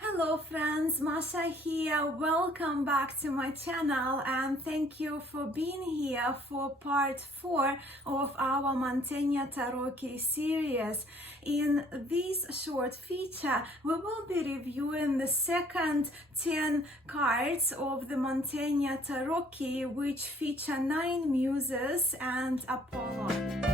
Hello friends, Mascha here. Welcome back to my channel and thank you for being here for part 4 of our Mantegna Tarot case series. In this short feature, we will be reviewing the second 10 cards of the Mantegna Tarot key, which feature 9 Muses and Apollo.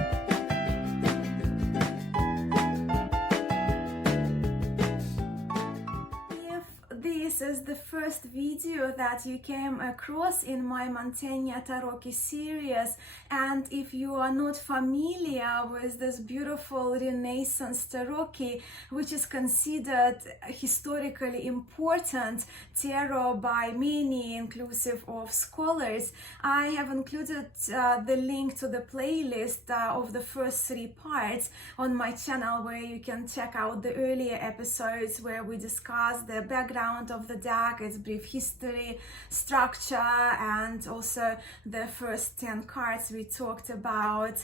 This is the first video that you came across in my Mantegna Tarot series, and if you are not familiar with this beautiful Renaissance tarot key, which is considered historically important tarot by many, inclusive of scholars, I have included the link to the playlist of the first 3 parts on my channel, where you can check out the earlier episodes where we discuss the background of the deck, its brief history, structure, and also the first 10 cards we talked about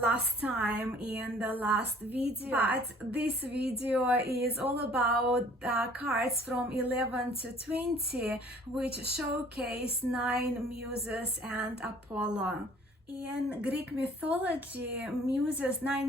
last time in the last video. But this video is all about cards from 11 to 20, which showcase 9 Muses and Apollo. In Greek mythology, 9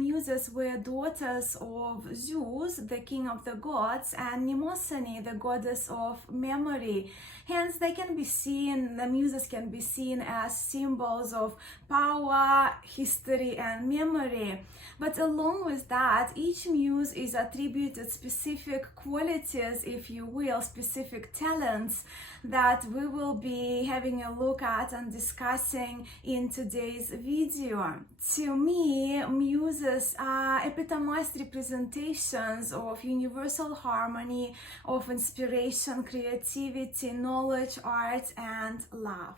muses were daughters of Zeus, the king of the gods, and Mnemosyne, the goddess of memory. Hence, the muses can be seen as symbols of power, history, and memory. But along with that, each muse is attributed specific qualities, if you will, specific talents that we will be having a look at and discussing in today's video. To me, muses are epitomized representations of universal harmony, of inspiration, creativity, knowledge, art, and love.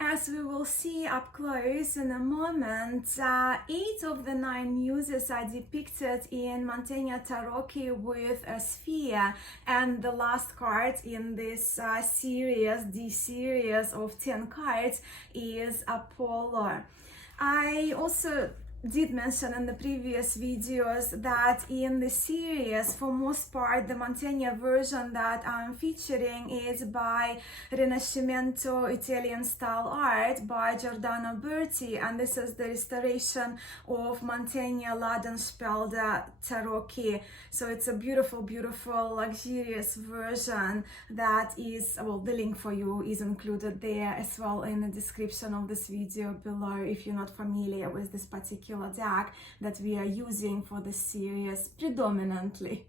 As we will see up close in a moment, 8 of the 9 muses are depicted in Mantegna Tarot with a sphere, and the last card in this series of 10 cards is Apollo. I also did mention in the previous videos that in the series, for most part, the Mantegna version that I'm featuring is by Rinascimento Italian style art by Giordano Berti, and this is the restoration of Mantegna LadenSpelder tarot key. So it's a beautiful, beautiful, luxurious version that is, well, the link for you is included there as well in the description of this video below if you're not familiar with this particular deck that we are using for the series predominantly.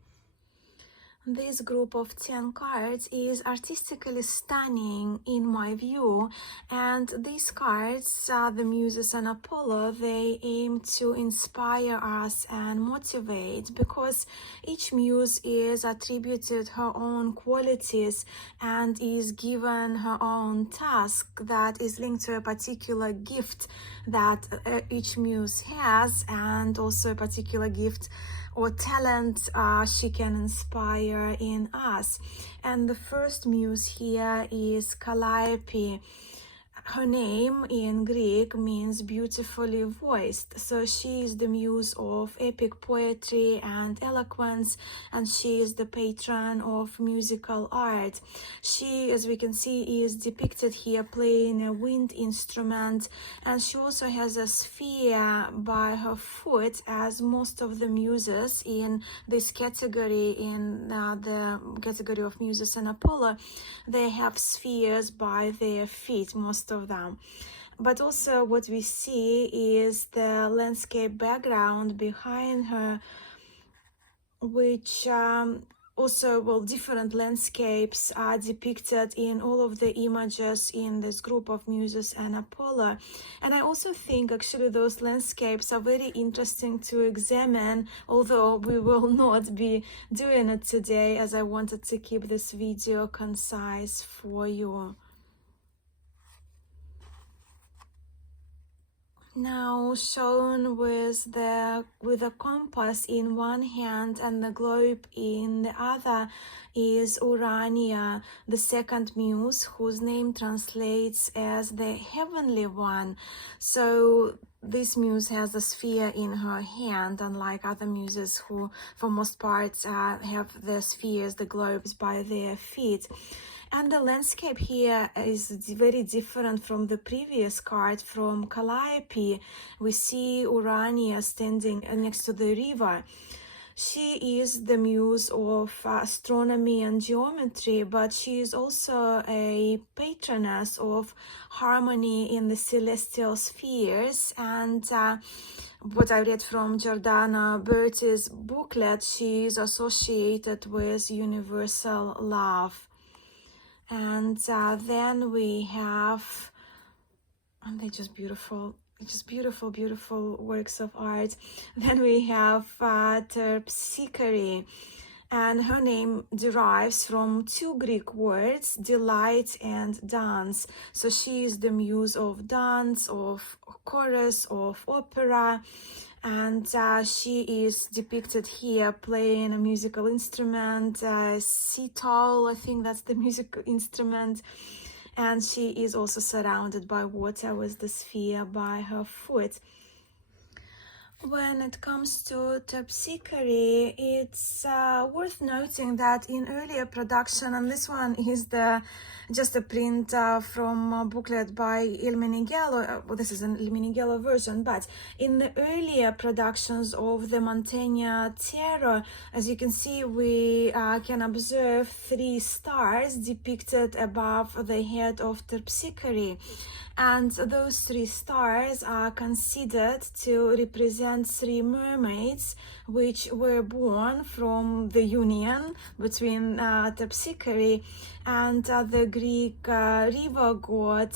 This group of 10 cards is artistically stunning in my view, and these cards, the Muses and Apollo, they aim to inspire us and motivate, because each muse is attributed her own qualities and is given her own task that is linked to a particular gift that each muse has, and also a particular gift or talent she can inspire in us. And the first muse here is Calliope. Her name in Greek means beautifully voiced, so she is the muse of epic poetry and eloquence, and she is the patron of musical art. She, as we can see, is depicted here playing a wind instrument, and she also has a sphere by her foot, as most of the muses in this category, in the category of Muses and Apollo, they have spheres by their feet, most of them. But also what we see is the landscape background behind her, which also, well, different landscapes are depicted in all of the images in this group of Muses and Apollo. And I also think actually those landscapes are very interesting to examine, although we will not be doing it today, as I wanted to keep this video concise for you. Now shown with a compass in one hand and the globe in the other is Urania, the second muse, whose name translates as the heavenly one. So this muse has a sphere in her hand, unlike other muses who for most parts have the spheres, the globes, by their feet. And the landscape here is very different from the previous card. From Calliope, we see Urania standing next to the river. She is the muse of astronomy and geometry, but she is also a patroness of harmony in the celestial spheres. And what I read from Giordano Berti's Booklet, she is associated with universal love. And then we have, and they're just beautiful, beautiful works of art. Then we have Terpsichore, and her name derives from two Greek words, delight and dance. So she is the muse of dance, of chorus, of opera. And she is depicted here playing a musical instrument, sitar, I think that's the musical instrument. And she is also surrounded by water with the sphere by her foot. When it comes to Terpsichore, it's worth noting that in earlier production, and this one is just a print from a booklet by Il Meneghello. Well, this is an Il Meneghello version, but in the earlier productions of the Mantegna Tarot, as you can see, we can observe 3 stars depicted above the head of Terpsichore. And those 3 stars are considered to represent 3 mermaids which were born from the union between Terpsichore and the Greek river god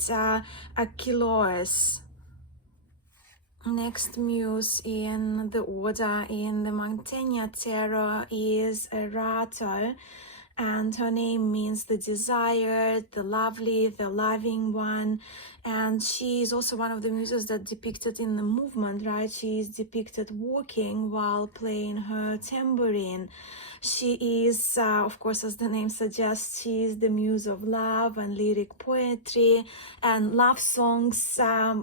Achilles. Next muse in the order in the Mantegna Tarot is Erato, and her name means the desired, the lovely, the loving one. And she is also one of the muses that depicted in the movement, right? She is depicted walking while playing her tambourine. She is, of course, as the name suggests, she is the muse of love and lyric poetry and love songs,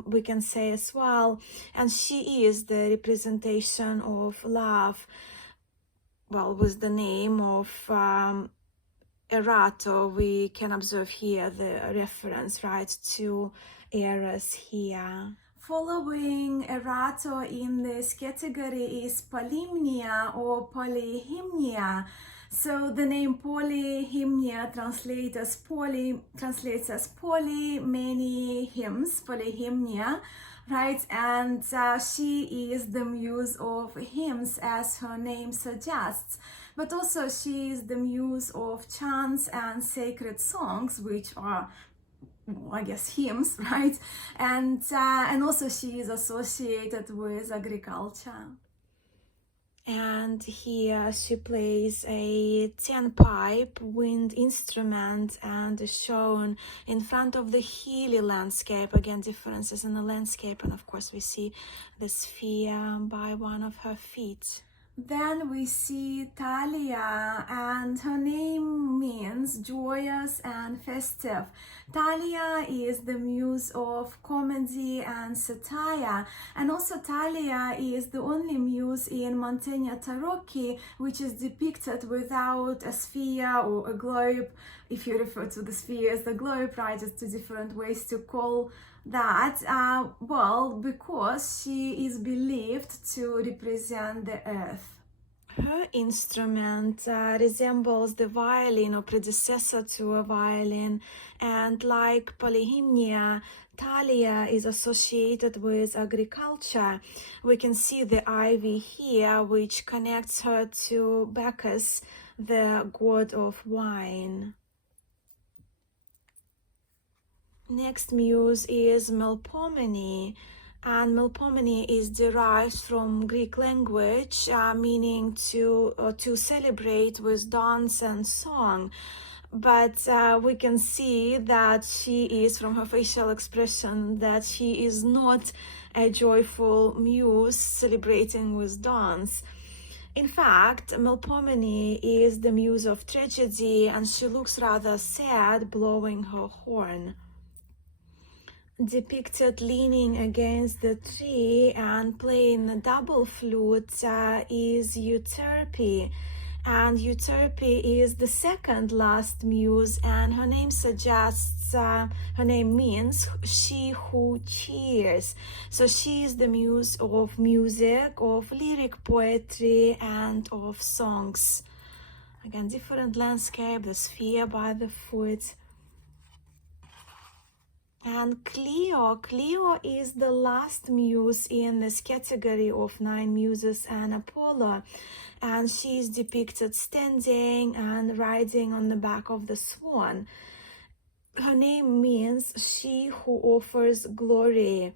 we can say as well. And she is the representation of love, well, with the name of Erato. We can observe here the reference, right, to Eros here. Following Erato in this category is polymnia or polyhymnia. So the name polyhymnia translates as poly, many hymns, polyhymnia, right? And she is the muse of hymns, as her name suggests. But also she is the muse of chants and sacred songs, which are, I guess, hymns, right? And also she is associated with agriculture. And here she plays a 10-pipe wind instrument and is shown in front of the hilly landscape. Again, differences in the landscape, and of course we see the sphere by one of her feet. Then we see Thalia, and her name means joyous and festive. Thalia is the muse of comedy and satire, and also Thalia is the only muse in Mantegna Tarocchi which is depicted without a sphere or a globe. If you refer to the sphere as the globe, right, just 2 different ways to call that. Well, because she is believed to represent the earth. Her instrument resembles the violin or predecessor to a violin, and like polyhymnia, Thalia is associated with agriculture. We can see the ivy here, which connects her to Bacchus, the god of wine. Next muse is Melpomene, and Melpomene is derived from Greek language, meaning to celebrate with dance and song. but we can see that she is, from her facial expression, that she is not a joyful muse celebrating with dance. In fact, Melpomene is the muse of tragedy, and she looks rather sad, blowing her horn. Depicted leaning against the tree and playing a double flute is Euterpe. And Euterpe is the second last muse, and her name suggests, her name means she who cheers. So she is the muse of music, of lyric poetry, and of songs. Again, different landscape, the sphere by the foot. And Clio is the last muse in this category of 9 muses and Apollo, and she is depicted standing and riding on the back of the swan. Her name means she who offers glory.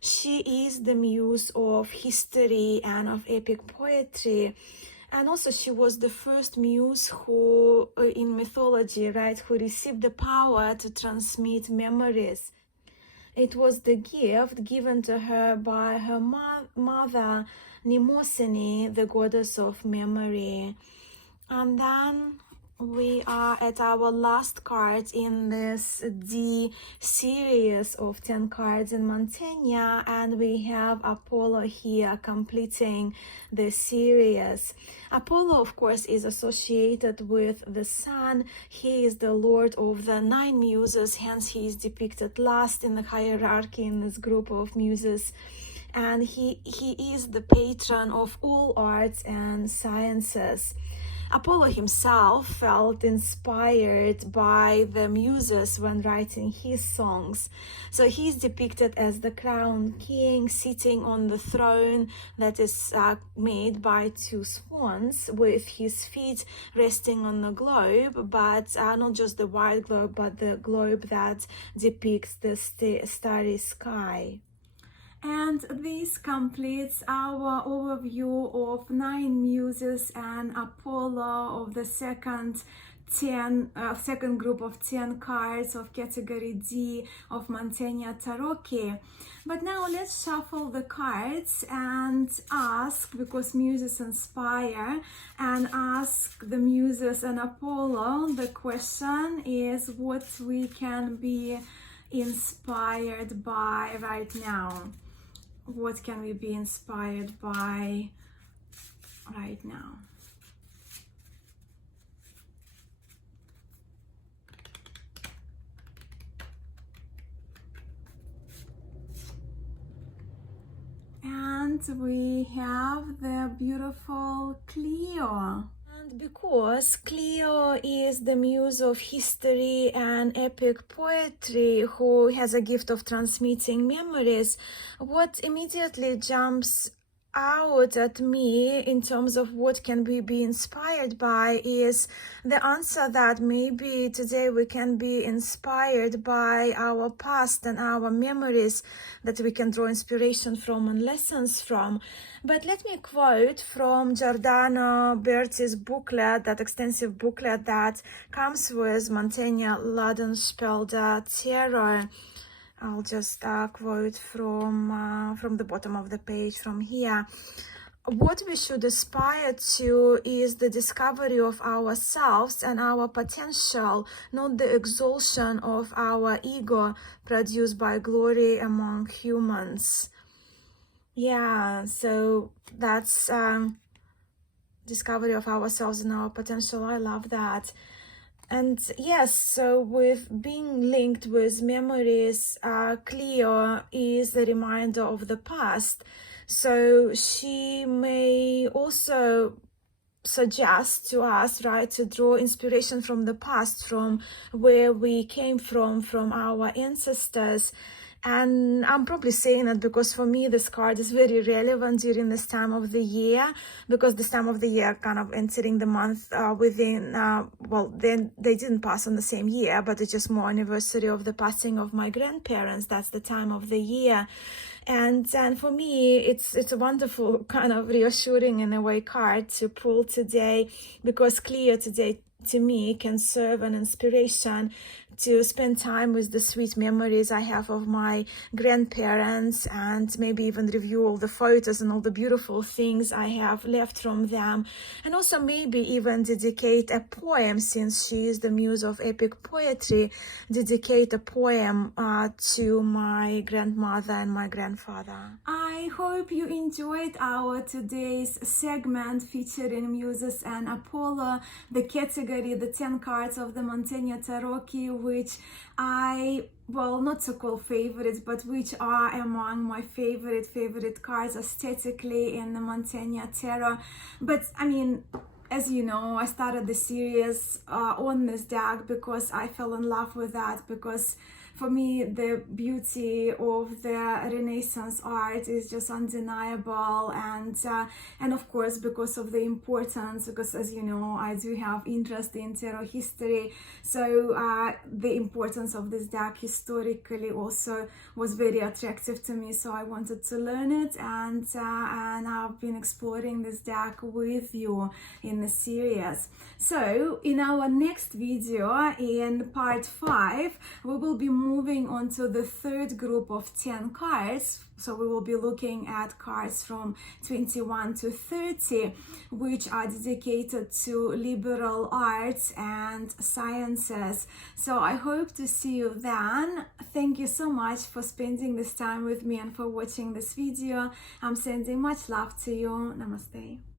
She is the muse of history and of epic poetry. And also she was the first muse who, in mythology, right, who received the power to transmit memories. It was the gift given to her by her mother, Mnemosyne, the goddess of memory. And then we are at our last card in this D series of 10 cards in Mantegna, and we have Apollo here completing the series. Apollo, of course, is associated with the sun. He is the lord of the 9 muses, hence he is depicted last in the hierarchy in this group of muses. And he is the patron of all arts and sciences. Apollo himself felt inspired by the muses when writing his songs. So he's depicted as the crowned king sitting on the throne that is made by 2 swans, with his feet resting on the globe, but not just the white globe, but the globe that depicts the starry sky. And this completes our overview of 9 muses and Apollo of the second group of 10 cards of category D of Mantegna Tarocchi. But now let's shuffle the cards and ask, because muses inspire, and ask the muses and Apollo. The question is what we can be inspired by right now. What can we be inspired by right now? And we have the beautiful Clio. And because Clio is the muse of history and epic poetry, who has a gift of transmitting memories, what immediately jumps out at me in terms of what can we be inspired by is the answer that maybe today we can be inspired by our past and our memories that we can draw inspiration from and lessons from. But let me quote from Giordano Berti's booklet, that extensive booklet that comes with Mantegna LadenSpelder Tarot. I'll just quote from the bottom of the page from here. What we should aspire to is the discovery of ourselves and our potential, not the exaltation of our ego produced by glory among humans. Yeah, so that's discovery of ourselves and our potential. I love that. And yes, so with being linked with memories, Clio is a reminder of the past. So she may also suggest to us, right, to draw inspiration from the past, from where we came from our ancestors. And I'm probably saying that because for me this card is very relevant during this time of the year, because this time of the year kind of entering the month within, well, then they didn't pass on the same year, but it's just more anniversary of the passing of my grandparents. That's the time of the year. And for me, it's a wonderful kind of reassuring in a way card to pull today, because Clio today to me can serve an inspiration to spend time with the sweet memories I have of my grandparents, and maybe even review all the photos and all the beautiful things I have left from them, and also maybe even dedicate a poem, since she is the muse of epic poetry, dedicate a poem to my grandmother and my grandfather. I hope you enjoyed our today's segment featuring Muses and Apollo, the category, the 10 cards of the Mantegna Tarot, which not to call favorites, but which are among my favorite cards aesthetically in the Mantegna Tarot. But I mean, as you know, I started the series on this deck because I fell in love with that, because for me the beauty of the Renaissance art is just undeniable, and of course because of the importance, because as you know I do have interest in tarot history, so the importance of this deck historically also was very attractive to me, so I wanted to learn it, and I've been exploring this deck with you in the series. So in our next video, in part 5, we will be moving on to the third group of 10 cards. So we will be looking at cards from 21 to 30, which are dedicated to liberal arts and sciences. So I hope to see you then. Thank you so much for spending this time with me and for watching this video. I'm sending much love to you. Namaste.